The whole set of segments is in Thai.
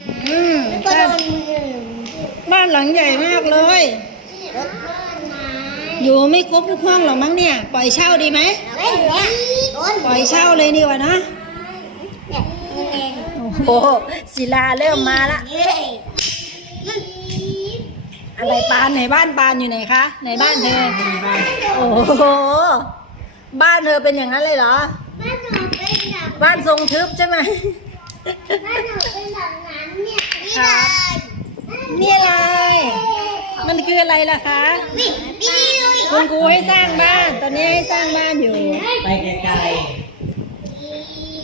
อืมก็โดบ้านนมือบ้านหลังใหญ่มากเลยรถบ้านไม้อยู่ไม่ครบทุกห้องหรอกมั้งเนี่ย ปล่อยเช่าดีไหมเล่นเนี่ยรถปล่อยเช่าเลยดีกว่านะเนี่ยนี่เองโอ้โหศิลาเริ่มมาละนี่เองมันอะไรปานไหนบ้านปานอยู่ไหนคะไหนบ้านเธอ โอ้โห บ้านเธอเป็นอย่างนั้นเลยเหรอ บ้านหนูเป็นแบบบ้านทรงทึบใช่ไหม บ้านหนูเป็นแบบนั้นเนี่ยนี่ ครั เล บ ย นี่อะไร มันคืออะไรล่ะคะนี่นี่เลยคุณครูให้สร้างบ้าน ตอนนี้ให้สร้างบ้านอยู่ ไปไกล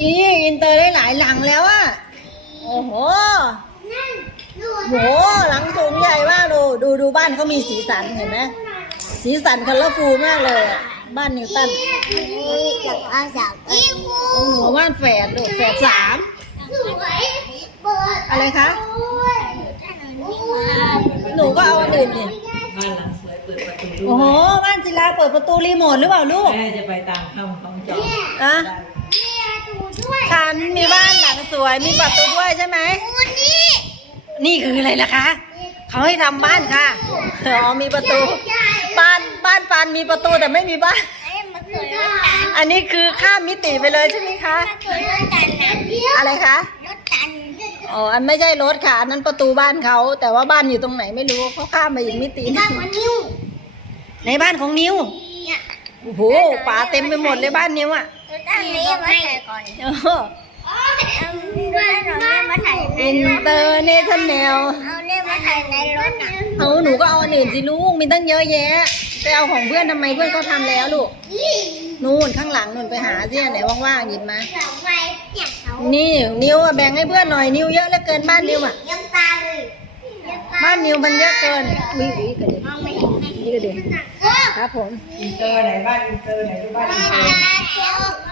อีอินเตอร์ได้หลายหลังแล้วอะโอ้โหนั่นดูโหหลังสูงใหญ่มากดูดูดูบ้านเขามีสีสันเห็นไหมสีสันคัลเลอร์ฟูลมากเลยอะบ้านนิวตันจากอาสามนี่ครูของหนูบ้านแฝดดูแฝดสามสวยเปิดอะไรคะ ด้วยโอ้ย ห นูก็เอาอันอื่นดิๆบ้านหลังสวยเปิดประตูด้โอ้โหวยบ้านศิลาเปิดประตูรีโมทหรือเปล่าลูกแม่จะไปตามคำของจอมอะมีประตูด้วยฉันมีบ้านหลังสวยมีประตูด้วยใช่ไหมวันนี้นี่คืออะไรล่ะคะเขาให้ทำบ้านค่ะอ๋อมีประตูบ้านบ้านปานมีประตูแต่ไม่มีบ้านไอ้มันเกิดรถตันอันนี้คือข้ามมิติไปเลยใช่ไหมคะมันเกิดรถตันนะอะไรคะรถตัน อ๋ออันไม่ใช่รถค่ะอันนั้นประตูบ้านเขา แต่ว่าบ้านอยู่ตรงไหนไม่รู้เขาข้ามไปอีกมิติหบ้านึ่นงมันนิ้วในบ้านของนิวเนี่ยโอ้โหป่าเต็มไปหมดเลยบ้านนิวอะรถตันนี้มาใส่ก่อนโอ้โหบ้านเราเนี่ยมาใส่ในอินรถเตอร์เนชั่นแนลเอาเนี่ยมาใส่ในรถอะเอาหนูก็เอาอันอื่นสิลูกมีตั้งเยอะแยะ ไปเอาของเพื่อนทำไมเพื่อนก็ทำแล้วลูก นู่นข้างหลังนู่นไปหาเสี้ยนไหนว่างๆหยิบมา นี่นิ้วอะแบ่งให้เพื่อนหน่อยนิวเยอะเหลือเกินบ้านนิวอะ ยังตาเลยบ้านนิวมันเยอะเกินอุ้ยอุ้ยกระเด็นเห็นไหมนี่กระเด็นครับผม อินเตอร์ไหนบ้านอินเตอร์ไหนดูบ้านอินเตอร์